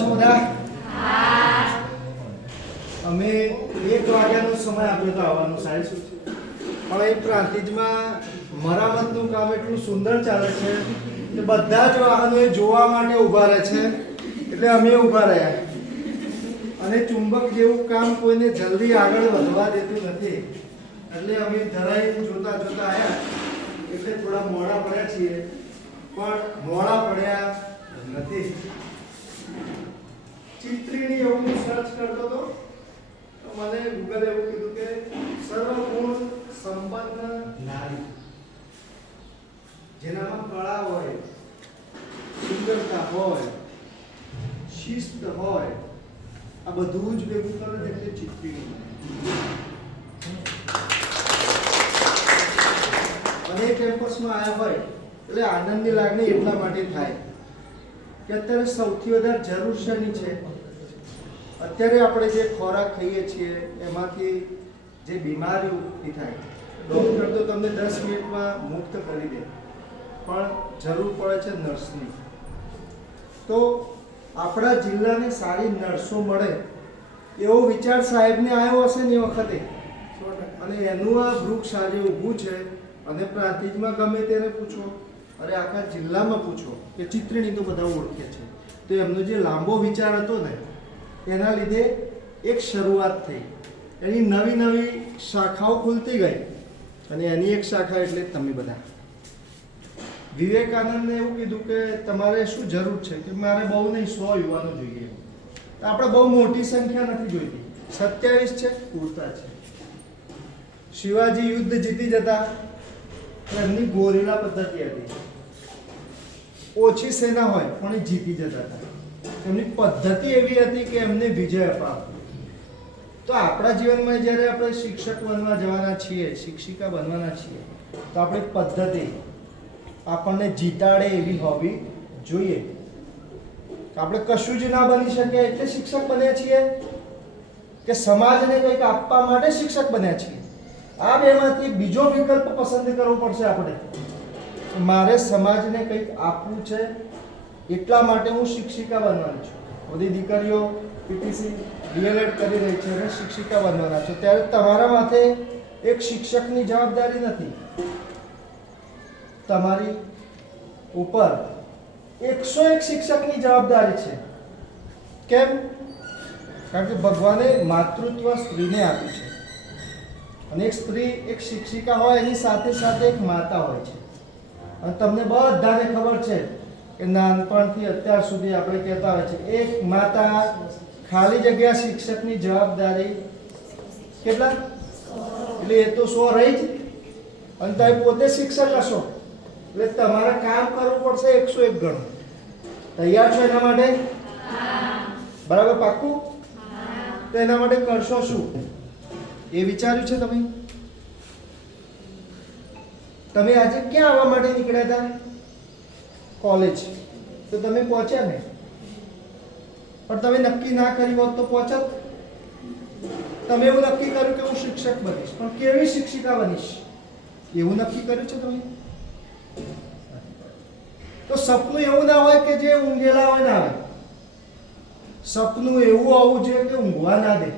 છો બધા? અમે 1 વાગ્યાનો સમય આપ્યો તો આવવાનું, સાહેબ શું છે પણ એ પ્રાંતિજમાં મરામતનું કામ એટલું સુંદર ચાલે છે કે બધા જ વાહનો એ જોવા માટે ઊભા રહે છે, એટલે અમે ઊભા રહ્યા. અને ચુંબક જેવું કામ કોઈને જલ્દી આગળ વધવા દેતું નથી, એટલે અમે ધરાઈ જોતા જોતા આવ્યા, એટલે થોડા મોડા પડ્યા છીએ, પણ મોડા પડ્યા નથી. ચિત્રીની એવું સર્ચ કરતો હતો તો મને ગૂગલ એવું કીધું કે સર્વગુણ સંપન્ન નારી, જેનામાં કળા હોય, સુંદરતા હોય, શિસ્ત હોય, આ બધું જ ભેગું કરે એટલે ચિત્રીની. અને કેમ્પસમાં આવ્યા હોય એટલે આનંદની લાગણી એટલા માટે થાય કે અત્યારે સૌથી વધારે જરૂર શેની છે? અત્યારે આપણે જે ખોરાક ખાઈએ છીએ એમાંથી જે બીમારીઓ ઊભી થાય, ડૉક્ટર તો તમને 10 મિનિટમાં મુક્ત કરી દે, પણ જરૂર પડે છે નર્સની. તો આપણા જિલ્લાને સારી નર્સો મળે એવો વિચાર સાહેબને આવ્યો હશે ને એ વખતે, અને એનું આ વૃક્ષ આજે ઊભું છે. અને પ્રાંતિજમાં ગમે તેને પૂછો, અરે આખા જિલ્લામાં પૂછો કે ચિત્રીણી તો બધા ઓળખે છે, તો એમનો જે લાંબો વિચાર હતો ને એના લીધે એક શરૂઆત થઈ, એની નવી નવી શાખાઓ ખુલતી ગઈ, અને એની એક શાખા એટલે તમે બધા. વિવેકાનંદને એવું કીધું કે તમારે શું જરૂર છે? કે મારે બહુ નહીં 100 યુવાનો જોઈએ. આપણે બહુ મોટી સંખ્યા નથી જોઈતી, 27 છે પૂરતા છે. શિવાજી યુદ્ધ જીતી જતા, એમની ગોરીલા પદ્ધતિ હતી, ઓછી સેના હોય પણ એ જીતી જતા હતા. એમની પદ્ધતિ એવી હતી કે એમને વિજય અપાવતો. તો આપણા જીવનમાં જ્યારે આપણે શિક્ષક બનવા જવાના છીએ, શિક્ષિકા બનવાના છીએ, તો આપણી પદ્ધતિ આપણને જીતાડે એવી હોવી જોઈએ. આપણે કશું જ ના બની શકીએ એટલે શિક્ષક બન્યા છીએ, કે સમાજને કંઈક આપવા માટે શિક્ષક બન્યા છીએ? આ બેમાંથી બીજો વિકલ્પ પસંદ કરવો પડશે આપણે. મારે સમાજને કંઈક આપવું છે, એટલા માટે હું શિક્ષિકા બનવાની છું. બધી દીકરીઓ પીટીસી ડીએલએડ કરી રહી છે અને શિક્ષિકા બનવાના છો, ત્યારે તમારા માથે એક શિક્ષકની જવાબદારી નથી, તમારી ઉપર 101 શિક્ષકની જવાબદારી છે. કેમ? કારણ કે ભગવાને માતૃત્વ સ્ત્રીને આપ્યું છે, અને એક સ્ત્રી એક શિક્ષિકા હોય, એની સાથે સાથે એક માતા હોય છે. અને તમને બધાને ખબર છે કે નાનપણથી અત્યાર સુધી આપણે કહેતા હોય છે એક માતા ખાલી જગ્યા શિક્ષકની જવાબદારી કેટલા? એટલે એ તો 100 રહી જ, અને તમે પોતે શિક્ષક હશો એટલે તમારે કામ કરવું પડશે 101 ગણું. તૈયાર છો એના માટે? બરાબર, પાક્કું? તો એના માટે કરશો શું એ વિચાર્યું છે તમે? તમે આજે ક્યાં આવવા માટે નીકળ્યા હતા? કોલેજ. તો તમે પહોંચ્યા ને, પણ તમે નક્કી ના કર્યું હોત તો પહોંચત? તમે એવું નક્કી કર્યું કે હું શિક્ષક બનીશ, પણ કેવી શિક્ષિકા બનીશ એવું નક્કી કર્યું છે તમે? તો સપનું એવું ના હોય કે જે ઊંઘેલા હોય ના આવે. સપનું એવું હોવું જોઈએ કે ઊંઘવા ના દે.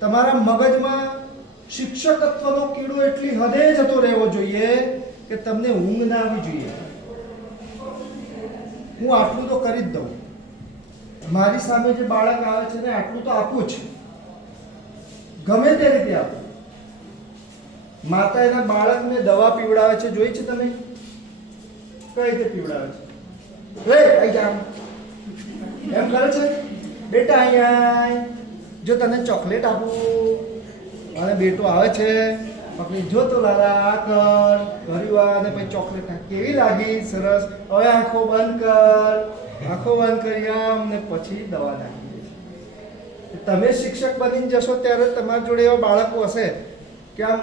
તમારા મગજમાં શિક્ષકત્વનો કીડો એટલી હદે જતો રહેવો જોઈએ કે તમને ઊંઘ ના આવી જોઈએ. હું આટલું તો કરી જ દઉં, મારી સામે જે બાળક આવે છે ને આટલું તો આપું જ, ગમે તે રીતે આપું. માતા એના બાળકને દવા પીવડાવે છે, જોઈ છે તમે? કઈ રીતે પીવડાવે છે? હે આઈ જા એમ કરે છે, બેટા અહીંયા જો તને ચોકલેટ આપું, અને બેટો આવે છે પકડી, જો તો લાલા આ કર, ઘરી અને પછી ચોકલેટ કેવી લાગી? સરસ. હવે આંખો બંધ કર, આંખો બંધ કરી આમ, ને પછી દવા નાખી. તમે શિક્ષક બનીને જશો ત્યારે તમારી જોડે એવા બાળકો હશે કે આમ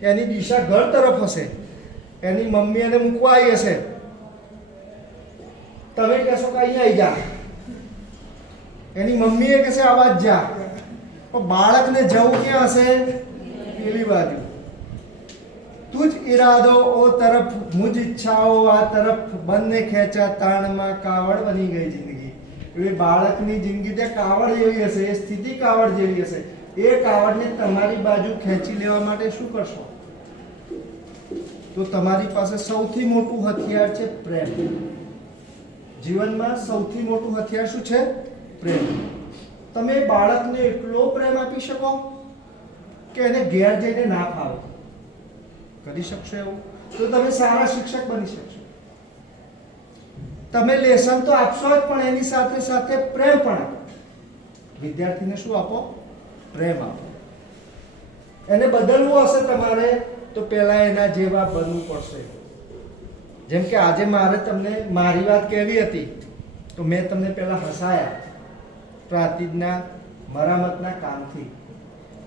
એની દિશા ઘર તરફ હશે, એની મમ્મી એને મૂકવા આવી હશે, તમે કહેશો કે અહીંયા આવી જા, એની મમ્મીએ કહેશે આવા જ જા, પણ બાળકને જવું ક્યાં હશે? પેલી બાજુ. તુજ ઈરાદો ઓ તરફ મુજ ઈચ્છાઓ આ તરફ બંને ખેંચા તાણમાં કાવડ બની ગઈ જિંદગી. એ બાળકની જિંદગી તે કાવડ જેવી હશે, એ સ્થિતિ કાવડ જેવી હશે. એ કાવડને તમારી બાજુ ખેંચી લેવા માટે શું કરશો? તો તમારી પાસે સૌથી મોટું હથિયાર છે પ્રેમ. જીવનમાં સૌથી મોટું હથિયાર શું છે? પ્રેમ. તમે બાળકને એટલો પ્રેમ આપી શકો કે એને ઘેર જઈને ના ફાવે. કરી શકશો એવું? તો તમે સારા શિક્ષક બની શકશો. તમે લેસન તો આપશો જ, પણ એની સાથે સાથે પ્રેમ પણ આપો. વિદ્યાર્થીને શું આપો? પ્રેમ આપો. એને બદલવું હશે તમારે તો પહેલા એના જેવા બનવું પડશે. જેમ કે આજે મારે તમને મારી વાત કહેવી હતી તો મેં તમને પહેલા હસાયા પ્રાતિજના મરામતના કામથી.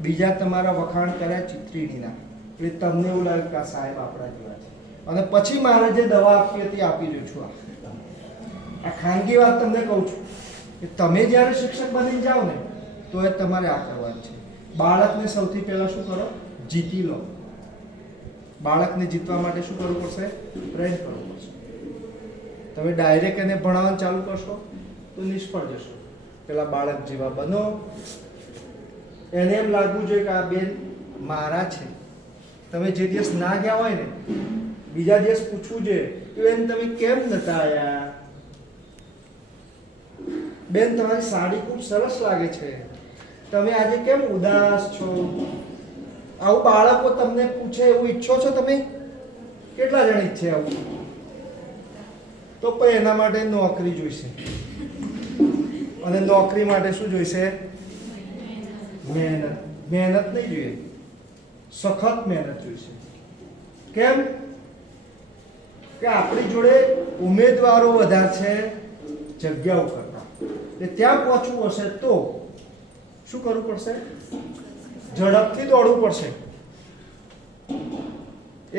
બીજા તમારા વખાણ કર્યા ચિત્રીણીના, એટલે તમને એવું લાગે કે આ સાહેબ આપણા જેવા છે. અને પછી મારે જે દવા આપી હતી આપી રહ્યો છું. આ ખાનગી વાત તમને કહું છું કે તમે જ્યારે શિક્ષક બની જાઓ ને તો એ તમારે આ કરવાનું છે. બાળકને સૌથી પહેલા શું કરો? જીતી લો. બાળકને જીતવા માટે શું કરવું પડશે? પ્રેમ કરવો પડશે. તમે ડાયરેક્ટ એને ભણાવવાનું ચાલુ કરશો તો નિષ્ફળ જશો. પેલા બાળક જેવા બનો. એને એમ લાગવું જોઈએ કે આ બેન મારા છે. તમે જે દિવસ ના ગયા હોય ને બીજા દિવસ પૂછવું જોઈએ કે બેન તમે કેમ નતા આયા? બેન તમારી સાડી ખૂબ સરસ લાગે છે, તમે આજે કેમ ઉદાસ છો? આવું બાળકો તમને પૂછે એવું ઈચ્છો છો તમે? કેટલા જણ ઈચ્છે આવું? તો પછી એના માટે નોકરી જોઈશે. અને નોકરી માટે શું જોઈશે? મહેનત. મહેનત નહીં જોઈએ, સખત મહેનત જોઈશે. કેમ કે આપણી જોડે ઉમેદવારો વધારે છે જગ્યાઓ કરતા. એટલે ત્યાં પહોંચવું હશે તો શું કરવું પડશે? ઝડપથી દોડવું પડશે.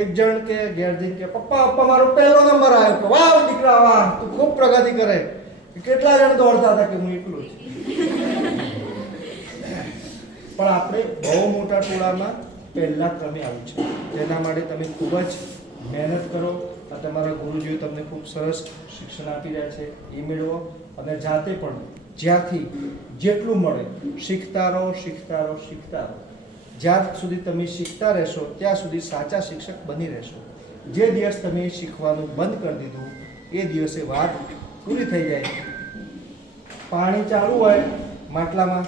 એક જણ કે ઘેર જઈને કે પપ્પા પપ્પા મારો પહેલો નંબર આવ્યો. વાહ દીકરા વાહ, તું ખૂબ પ્રગતિ કરે. કેટલા જણ દોડતા હતા કે હું એકલો જ. પણ આપણે બહુ મોટા ટોળામાં પહેલા ક્રમે આવું છે. તેના માટે તમે ખૂબ જ મહેનત કરો. આ તમારા ગુરુજીઓ તમને ખૂબ સરસ શિક્ષણ આપી રહ્યા છે, એ મેળવો. અને જાતે પણ જ્યાંથી જેટલું મળે શીખતા રહો, શીખતા રહો, શીખતા રહો. જ્યાં સુધી તમે શીખતા રહેશો ત્યાં સુધી સાચા શિક્ષક બની રહેશો. જે દિવસ તમે શીખવાનું બંધ કરી દીધું એ દિવસે વાત પૂરી થઈ જાય. પાણી ચાલુ હોય માટલામાં,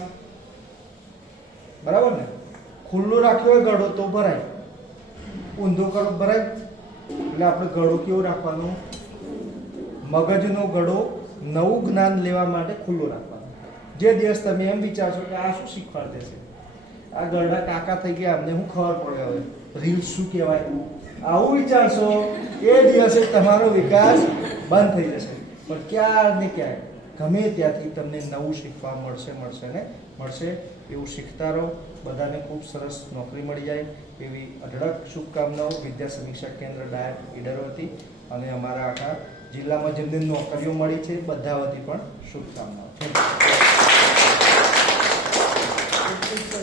બરાબર ને? ખુલ્લું રાખ્યો હોય ગળો તો ભરાય, ઊંધો કરો ભરાય. એટલે આપણે ગળો કેવો રાખવાનો? મગજનો ગળો નવું જ્ઞાન લેવા માટે ખુલ્લો રાખવાનો. જે દિવસ તમે એમ વિચારશો કે આ શું શીખવાડ દેશે, આ ગરડા કાકા થઈ ગયા, અમને શું ખબર પડે હવે રીલ્સ શું કહેવાય, આવું વિચારશો એ દિવસે તમારો વિકાસ બંધ થઈ જશે. પણ ક્યાંય ને ક્યાંય ગમે ત્યાંથી તમને નવું શીખવા મળશે ને મળશે. એવું શીખતા રહો. બધાને ખૂબ સરસ નોકરી મળી જાય એવી અઢળક શુભકામનાઓ વિદ્યા સમીક્ષા કેન્દ્ર ડાયટ ઈડર વતી અને અમારા આખા જિલ્લામાં જેમને નોકરીઓ મળી છે બધા વતી પણ શુભકામનાઓ.